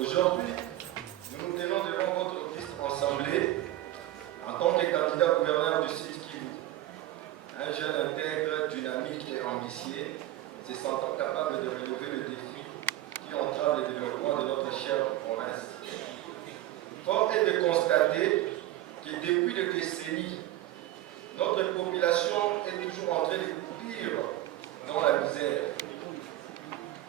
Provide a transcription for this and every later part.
Aujourd'hui, nous nous tenons devant votre auguste assemblée en tant que candidat gouverneur du site Kivu, un jeune intègre, dynamique et ambitieux, se sentant capable de relever le défi qui entrave le développement de notre chère province. Fort est de constater que depuis des décennies, notre population est toujours en train de courir dans la misère.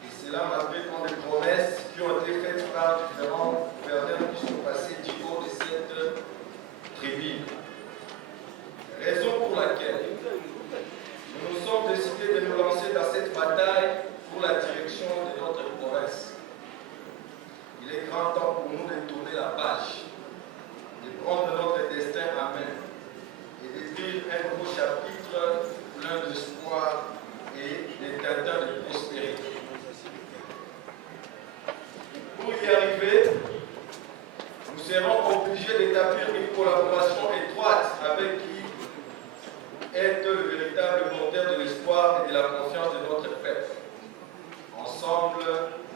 Et cela malgré tant de promesses qui ont été faites par différents gouverneurs qui sont passés du haut de cette tribune. Raison pour laquelle nous nous sommes décidés de nous lancer dans cette bataille pour la direction de notre province. Il est grand temps pour nous de tourner la page, de prendre notre destin en main et d'écrire un nouveau chapitre plein d'espoir et d'étendard de prospérité. Pour y arriver, nous serons obligés d'établir une collaboration étroite avec qui est le véritable porteur de l'espoir et de la confiance de notre peuple. Ensemble,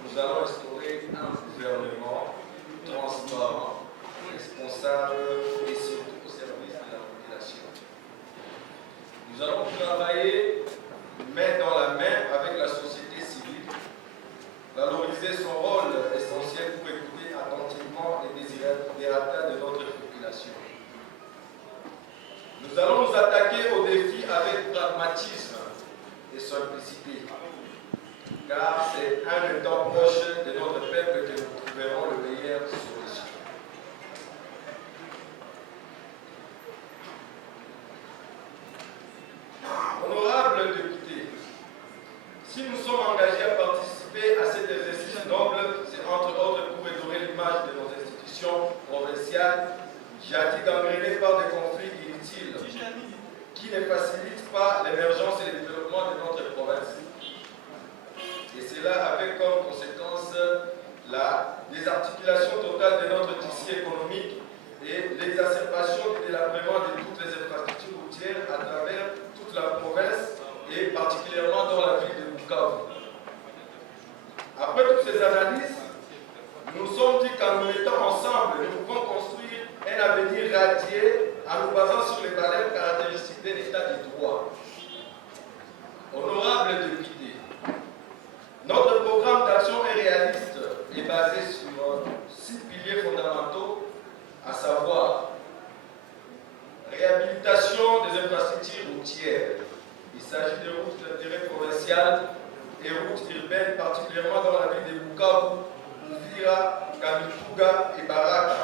nous allons instaurer un gouvernement transparent, responsable et surtout au service de la population. Nous allons travailler main dans la main avec la société civile, valoriser son rôle essentiel pour écouter attentivement les desiderata de notre population. Nous allons nous attaquer aux défis avec pragmatisme et simplicité, car c'est un temps proche de notre peuple que nous trouverons le meilleur solution. Honorables députés, si nous sommes engagés à participer à cet exercice noble, c'est entre autres pour redorer l'image de nos institutions provinciales, jadis gangrénées par des conflits inutiles qui ne facilitent pas l'émergence et le développement de notre province. Et cela avec comme conséquence la désarticulation totale de notre tissu économique et l'exacerbation du délabrement de toutes les infrastructures routières à travers toute la province et particulièrement dans la ville de Bukavu. Après toutes ces analyses, nous nous sommes dit qu'en nous mettant ensemble, nous pouvons construire un avenir radié en nous basant sur les valeurs caractéristiques de l'état de droit. Honorables députés, notre programme d'action est réaliste et basé sur 6 piliers fondamentaux, à savoir réhabilitation des infrastructures routières. Il s'agit de routes d'intérêt provincial et routes urbaines, particulièrement dans la ville de Bukavu, Uvira, Kamituga et Baraka.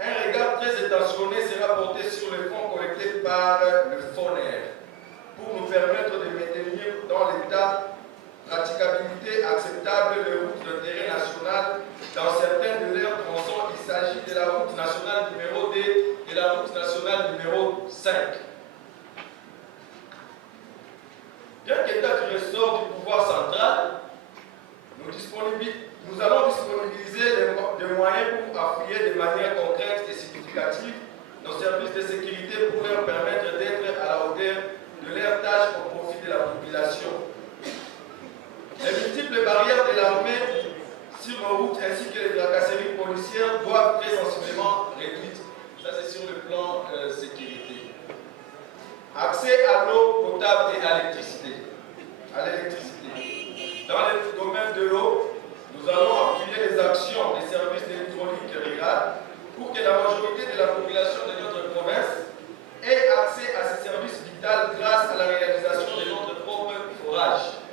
Un regard très attentionné sera porté sur les fonds collectés par le FONER pour nous permettre de maintenir dans l'état praticabilité acceptable les routes d'intérêt national. Dans certains de leurs tronçons, il s'agit de la route nationale numéro 2 et la route nationale numéro 5. Bien qu'état du ressort du pouvoir central, nous allons disponibiliser des moyens pour appuyer de manière concrète et significative nos services de sécurité pour leur permettre d'être à la hauteur de leurs tâches au profit de la population. Les multiples barrières de l'armée sur nos routes ainsi que les tracasseries policières doivent très sensiblement réduites. Ça, c'est sur le plan sécurité. Accès à l'eau potable et à l'électricité. Dans le domaine de l'eau, nous allons appuyer les actions des services d'électronique rurale pour que la majorité de la population de notre province ait accès à ces services vitaux grâce à la réalisation de notre propre forage.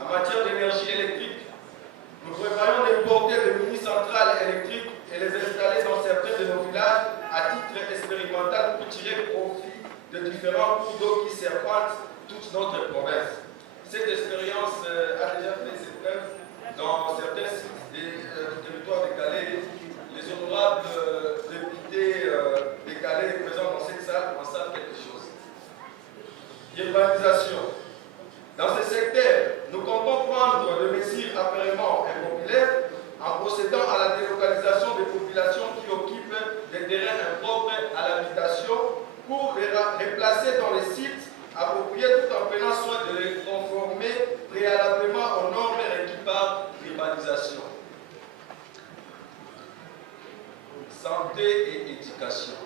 En matière d'énergie électrique, nous prévoyons d'importer des mini-centrales électriques et les installer dans certains de nos villages à titre expérimental pour tirer profit de différents cours d'eau qui serpentent toute notre province. Cette expérience a déjà fait ses preuves dans certains sites du territoire de Calais. Les honorables députés de Calais présents dans cette salle en savent quelque chose. Urbanisation. Dans ce secteur, nous comptons prendre des mesures apparemment impopulaires en procédant à la délocalisation des populations qui occupent des terrains impropres à l'habitation pour les replacer dans les sites appropriés tout en prenant soin de les conformer préalablement aux normes requises par l'urbanisation. santé et éducation.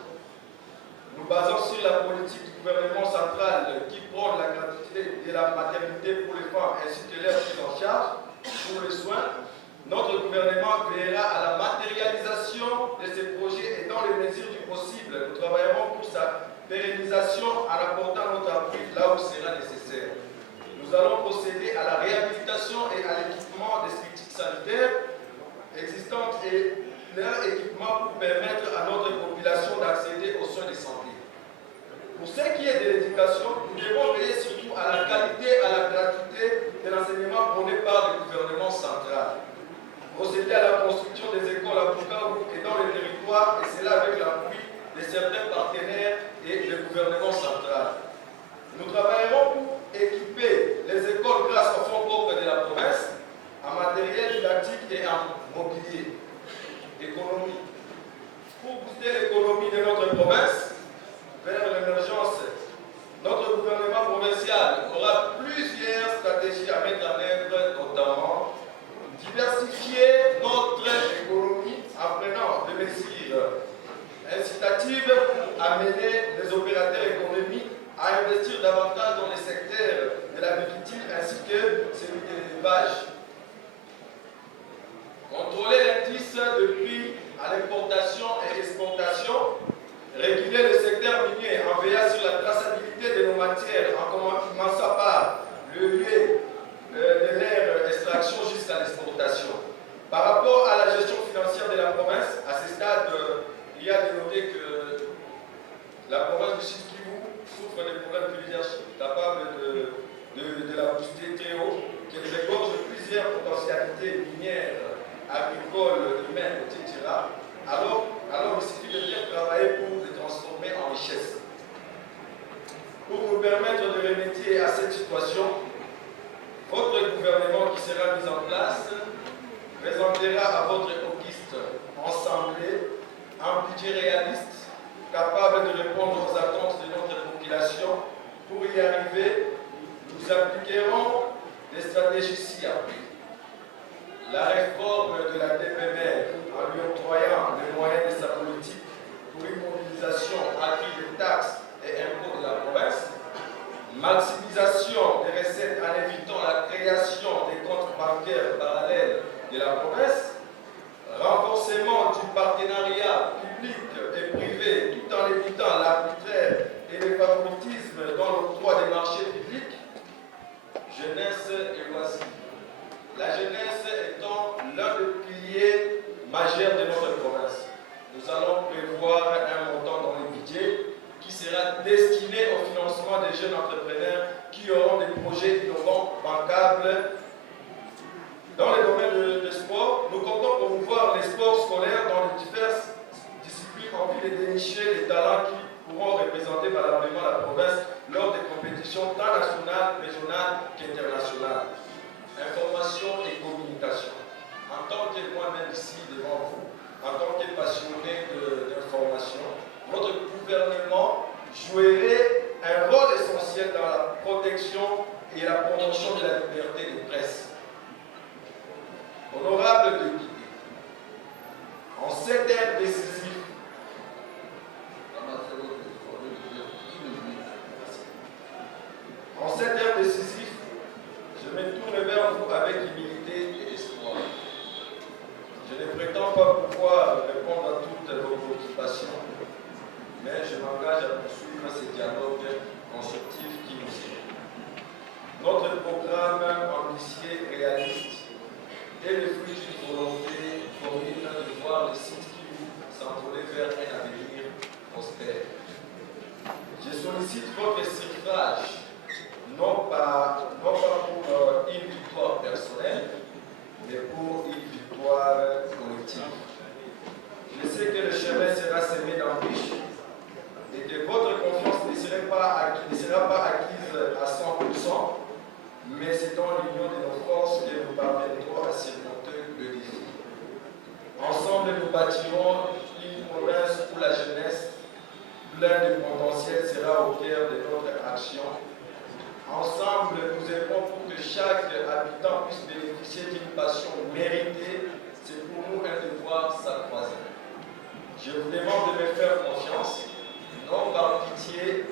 Nous basons sur la politique du gouvernement central qui prône la gratuité de la maternité pour les femmes ainsi que leur prise en charge pour les soins. Notre gouvernement veillera à la matérialisation de ces projets et dans les mesures du possible, nous travaillerons pour sa pérennisation en apportant notre appui là où sera nécessaire. Nous allons procéder à la réhabilitation et à l'équipement des structures sanitaires existantes et leur équipement pour permettre à notre population d'accéder aux soins de santé. Pour ce qui est de l'éducation, nous devons veiller surtout à la qualité, à la gratuité de l'enseignement prôné par le gouvernement central. Procéder à la construction des écoles à Bukavu et dans les territoires, et cela avec l'appui de certains partenaires et le gouvernement central. Nous travaillerons pour équiper les écoles grâce aux fonds propres de la province, en matériel didactique et en mobilier. Économie. Pour booster l'économie de notre province vers l'émergence, notre gouvernement provincial aura plusieurs stratégies à mettre en œuvre, notamment diversifier notre économie en prenant des mesures incitatives pour amener les opérateurs économiques à investir davantage dans les secteurs de l'agriculture ainsi que celui de l'élevage. Contrôler l'indice de prix à l'importation et exportation, réguler le secteur minier en veillant sur la traçabilité de nos matières, en commençant par le lieu de leur extraction jusqu'à l'exportation. Par rapport à la gestion financière de la province, à ce stade, il y a de noter que la province du Sud Kivu souffre des problèmes de leadership, capable de la booster très haut, qu'elle regorge plusieurs potentialités minières, agricoles, humaines, etc. Alors il suffit de bien travailler pour les transformer en richesse. Pour nous permettre de remédier à cette situation, votre gouvernement qui sera mis en place présentera à votre auguste assemblée un budget réaliste capable de répondre aux attentes de notre population. Pour y arriver, nous appliquerons des stratégies ci-après. La réforme de la DPMR en lui octroyant les moyens de sa politique pour une mobilisation accrue des taxes et impôts de la province, maximisation des recettes en évitant la création des comptes bancaires parallèles de la province, renforcement du partenariat public et privé tout en évitant l'arbitraire et le favoritisme dans l'octroi des marchés publics, jeunesse et loisirs. La jeunesse étant l'un des piliers majeurs de notre province. Nous allons prévoir un montant dans le budget qui sera destiné au financement des jeunes entrepreneurs qui auront des projets innovants, bancables. Dans les domaines de sport, nous comptons promouvoir les sports scolaires dans les diverses disciplines en vue de dénicher les talents qui pourront représenter valablement la province lors des compétitions tant nationales, régionales qu'internationales. Information et communication. En tant que moi-même ici devant vous, en tant que passionné d'information, votre gouvernement jouerait un rôle essentiel dans la protection et la promotion de la liberté de presse. Honorable député, en cette ère décisive, je me tourne vers vous avec humilité et espoir. Je ne prétends pas pouvoir répondre à toutes vos préoccupations, mais je m'engage à poursuivre ce dialogue constructif qui nous est. Notre programme ambitieux et réaliste est le fruit d'une volonté commune de voir le site qui nous s'envoler vers un avenir prospère. Je sollicite votre suffrage non pas pour une victoire personnelle, mais pour une victoire collective. Je sais que le chemin sera semé d'embûches et que votre confiance ne sera pas acquise à 100%, mais c'est dans l'union de nos forces que nous parviendrons à surmonter le défi. Ensemble, nous bâtirons une province où la jeunesse, pleine de potentiel, sera au cœur de notre action. Ensemble, nous œuvrons pour que chaque habitant puisse bénéficier d'une passion méritée. C'est pour nous un devoir sans croiser. Je vous demande de me faire confiance, non par pitié,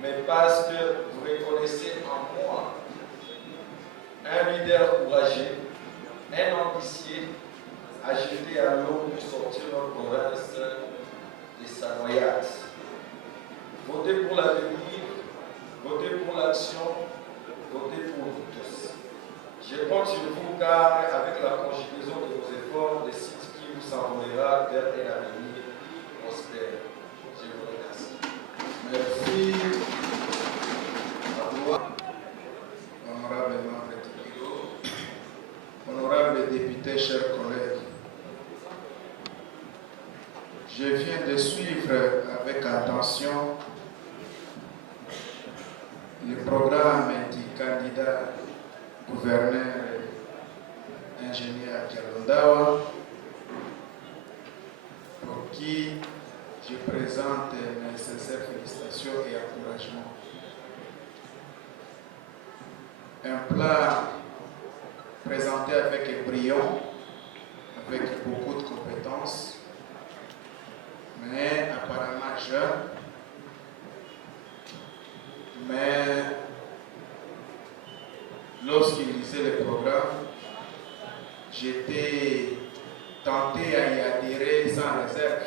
mais parce que vous reconnaissez en moi un leader courageux, un ambitieux, à jeter à l'eau pour sortir notre province de sa noyade. Votez pour l'avenir, votez pour l'action, votez pour nous tous. Je compte sur vous car avec la conjugaison de vos efforts, le site qui vous s'envolera vers un avenir prospère. Je vous remercie. Merci. Honorable membre du bureau, honorable député, chers collègues, je viens de suivre avec attention le programme du candidat gouverneur ingénieur Dialondawa, pour qui je présente mes sincères félicitations et encouragements. Un plat présenté avec brio, avec beaucoup de compétences, mais apparemment jeune. Mais lorsqu'il lisait le programme, j'étais tenté à y adhérer sans réserve.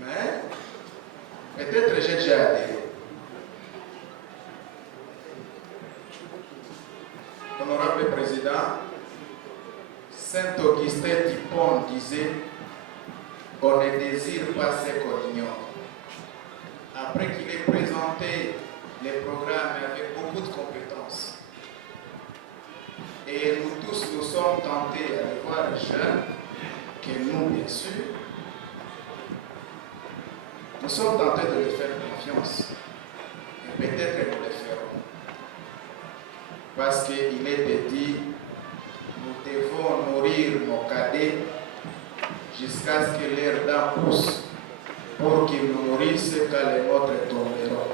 Mais peut-être j'ai déjà adhéré. Honorable Président, Saint Augustin d'Hippone disait: on ne désire pas ce qu'on ignore. Après qu'il ait présenté les programmes avec beaucoup de compétences, et nous tous nous sommes tentés à le voir jeune, que nous bien sûr, nous sommes tentés de lui faire confiance. Et peut-être que nous le ferons. Parce qu'il était dit, nous devons nourrir nos cadets jusqu'à ce que leurs dents poussent pour qu'ils nous nourrissent quand les nôtres tomberont.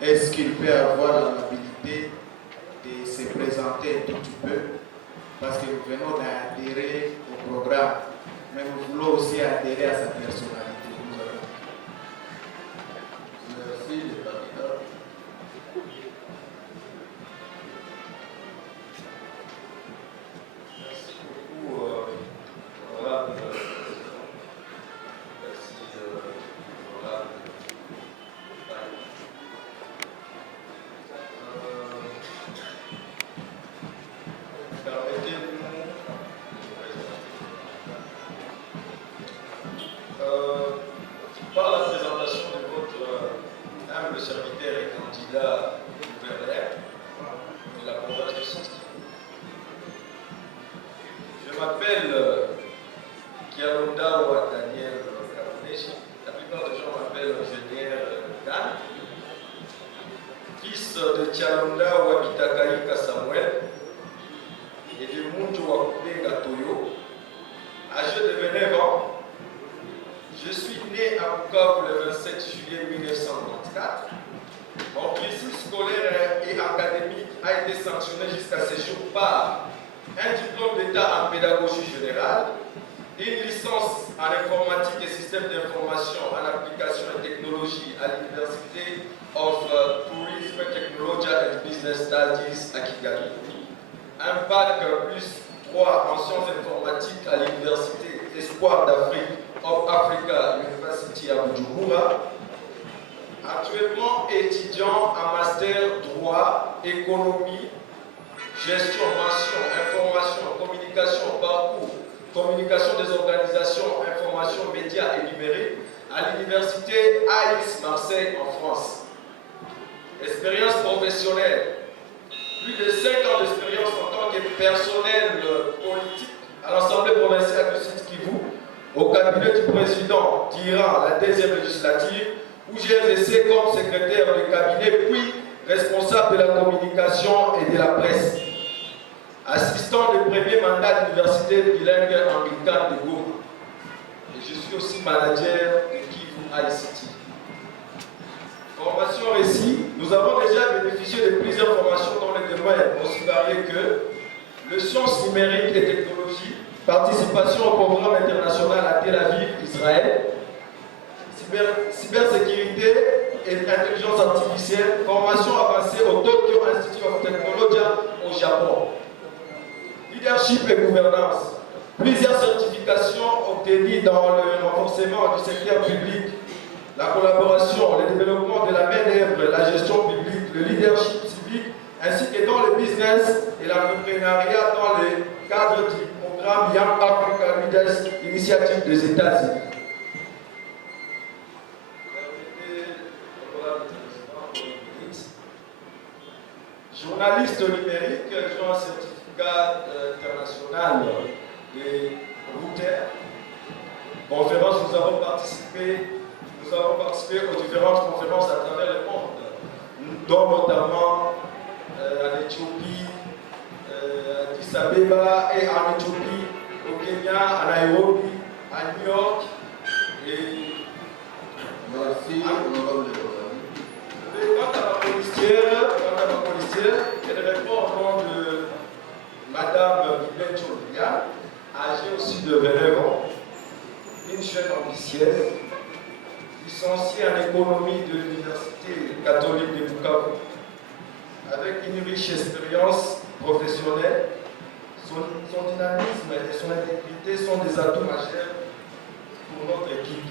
Est-ce qu'il peut avoir l'amabilité de se présenter un tout petit peu? Parce que nous venons d'adhérer au programme, mais nous voulons aussi adhérer à sa personnalité. Merci, les candidats. Merci beaucoup, honorable. Merci, honorable. Permettez-nous par la présentation de votre humble serviteur et candidat gouverneur de la province de Sud-Kivu. Je m'appelle Dialondawa Daniel Kabuneshi. La plupart des gens m'appellent ingénieur Dan, fils de Dialondawa Bitakaïka Samuel et de Munjo Wakubenga Toyo. Âgé de 29 ans, je suis né à Bukavu le 27 juillet 1994. Mon cursus scolaire et académique a été sanctionné jusqu'à ce jour par un diplôme d'État en pédagogie générale, une licence en informatique et système d'information en application et technologie à l'Université of Tourism, Technology and Business Studies à Kigali, un bac plus 3 en sciences informatiques à l'Université Espoir d'Afrique of Africa University à Bujumbura, actuellement étudiant en master droit, économie, gestion, mention, information, communication, parcours, communication des organisations, information, médias et numérique à l'université AX Marseille en France. Expérience professionnelle, plus de 5 ans d'expérience en tant que personnel politique à l'Assemblée provinciale de Sud-Kivu, au cabinet du président durant la 2e législature, où j'ai exercé comme secrétaire de cabinet, puis responsable de la communication et de la presse. Assistant de premier mandat d'université bilingue anglicane de Goma. Et je suis aussi manager de Kivu ICT. Formation récit, nous avons déjà bénéficié de plusieurs formations dans les domaines aussi variés que le sciences numériques et technologies, participation au programme international à Tel Aviv, Israël, cybersécurité et intelligence artificielle, formation avancée au Tokyo Institute of Technology au Japon, leadership et gouvernance, plusieurs certifications obtenues dans le renforcement du secteur public, la collaboration, le développement de la main-d'œuvre, la gestion publique, le leadership civique, ainsi que dans le business et l'entrepreneuriat dans le cadre du programme Young Africa Leaders Initiative des États-Unis. Journaliste numérique, j'ai un certificat international de Reuters. Conférence, nous avons participé aux différentes conférences à travers le monde, dont notamment en Éthiopie, à Addis Abeba et en Éthiopie, au Kenya, à Nairobi, à New York. Et merci, honorable. Quant à ma policière, elle répond au nom de Madame Viviane Choulian, âgée aussi de 29 ans, une jeune ambitieuse, licenciée en économie de l'Université catholique de Bukavu, avec une riche expérience professionnelle. Son dynamisme et son intégrité sont des atouts majeurs pour notre équipe.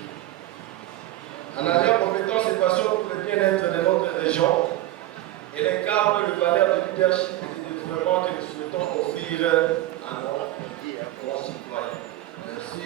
En alliant compétences et passion pour le bien-être de notre région, elle incarne le valeur de leadership et de développement que nous souhaitons offrir à nos concitoyens. Merci.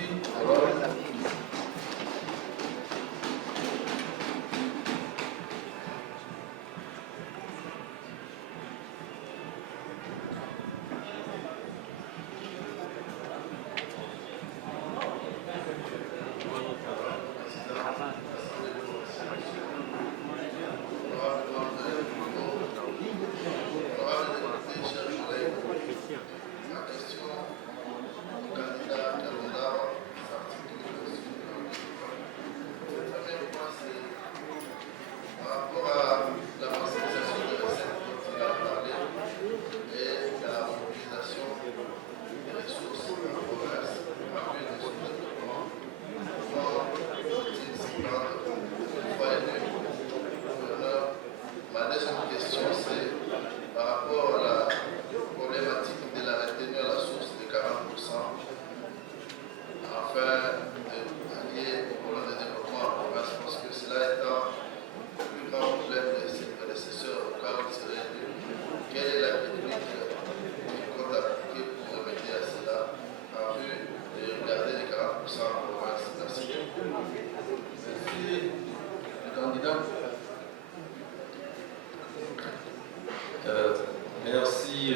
Merci,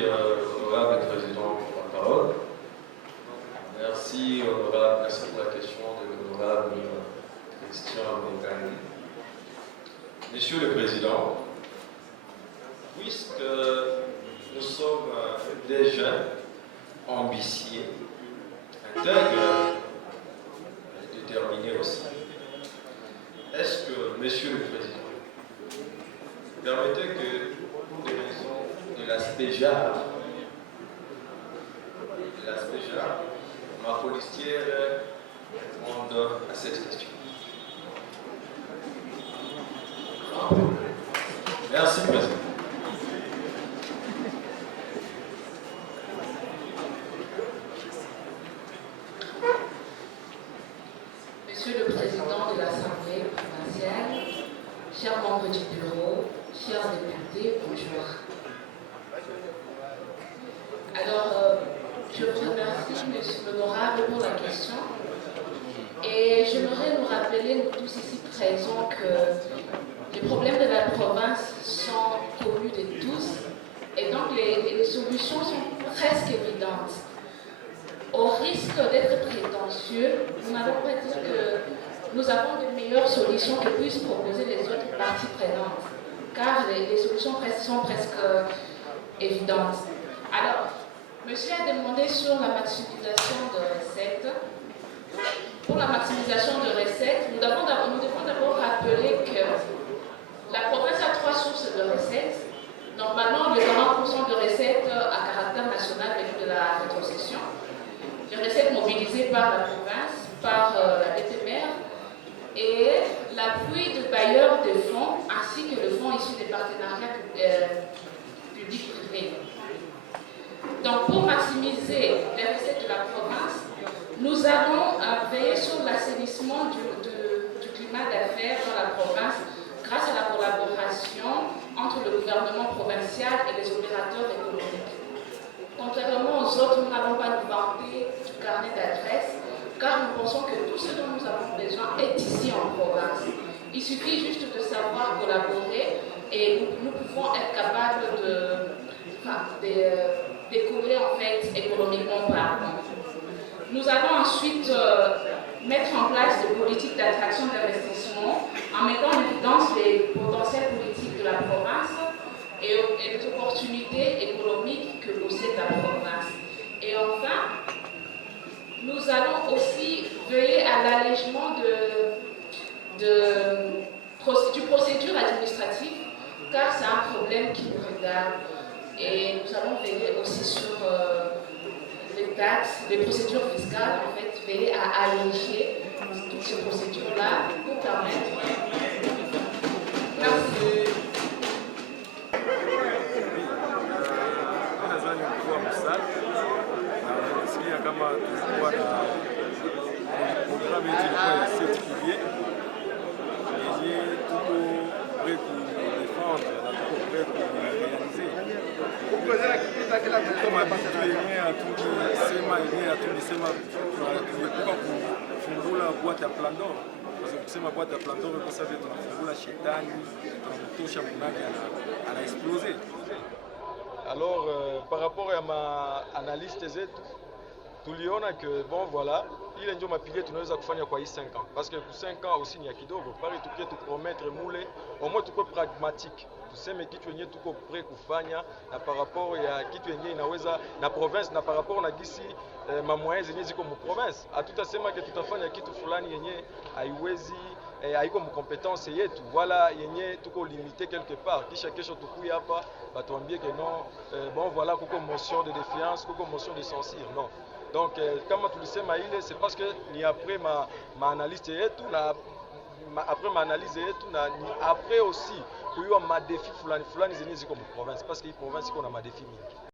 honorable président, pour la parole. Merci, honorable, merci pour la question de l'honorable Christian Bongani. Monsieur le Président, puisque nous sommes des jeunes ambitieux, intègres, déterminés aussi, est-ce que, Monsieur le Président, permettez que, pour des raisons de l'aspect genre, ma policière réponde à cette question. Merci, Président. Monsieur le Président de l'Assemblée provinciale, chers membres du bureau, chers députés, bonjour. Alors, je vous remercie, Monsieur l'Honorable, pour la question. Et j'aimerais nous rappeler, nous tous ici présents, que les problèmes de la province sont connus de tous. Et donc, les solutions sont presque évidentes. Au risque d'être prétentieux, nous n'allons pas dire que nous avons de meilleures solutions que puissent proposer les autres parties prenantes, car les solutions sont presque évidentes. Alors, monsieur a demandé sur la maximisation de recettes. Pour la maximisation de recettes, nous devons d'abord rappeler que la province a 3 sources de recettes. Normalement, le 40% de recettes à caractère national venus de public-privé. Donc, pour maximiser les recettes de la province, nous allons veiller sur l'assainissement du climat d'affaires dans la province grâce à la collaboration entre le gouvernement provincial et les opérateurs économiques. Contrairement aux autres, nous n'allons pas nous vanter du carnet d'adresses, car nous pensons que tout ce dont nous avons besoin est ici en province. Il suffit juste de savoir collaborer et nous pouvons être capables d'écouler en fait économiquement parlant. Nous allons ensuite mettre en place des politiques d'attraction d'investissement en mettant en évidence les potentiels politiques de la province et les opportunités économiques que possède la province. Et enfin, nous allons aussi veiller à l'allègement du procédure administrative, car c'est un problème qui nous regarde. Et nous allons veiller aussi sur les taxes, les procédures fiscales, en fait, veiller à alléger toutes ces procédures-là pour permettre. Merci. Kama tulikuwa na programu yetu ilikuwa ya 7 piliers yenye tuko prêt kudefendre na tuko prêt kurealize. Kama vitu yenye hatulisema tulikuwa kufungula boîte ya plan d'or. Parce que kusema boîte ya plan d'or kwa sababu tunafungula shetani, tunamtosha munani ana exploser. Alors par rapport à ma analyse zetu tuliona que bon voilà, ile ndio mapilier tunaweza kufanya kwa hii 5 ans parce que pour 5 ans aussi ni ya kidogo, pale tukie tu promettre mule au moins tuko pragmatique, tuseme kitu yenye tuko prêt kufanya na par rapport ya kitu yenye inaweza na province na par rapport na gisi mamoyens zenye ziko mu province. Hatutasema ke tutafanya kitu fulani yenye haiwezi haiko mkompetence yetu wala yenye tuko limité quelque part, kisha kesho tukuye hapa batuambie que non bon voilà kuko motion de défiance, kuko motion de censure, non. Donc kama tulisema ile c'est parce que ni après ma analyse yetu na après ma analyse yetu na ni après aussi kuyua ma défi fulani zenye ziko mu province parce que hii province iko na ma défi mingi.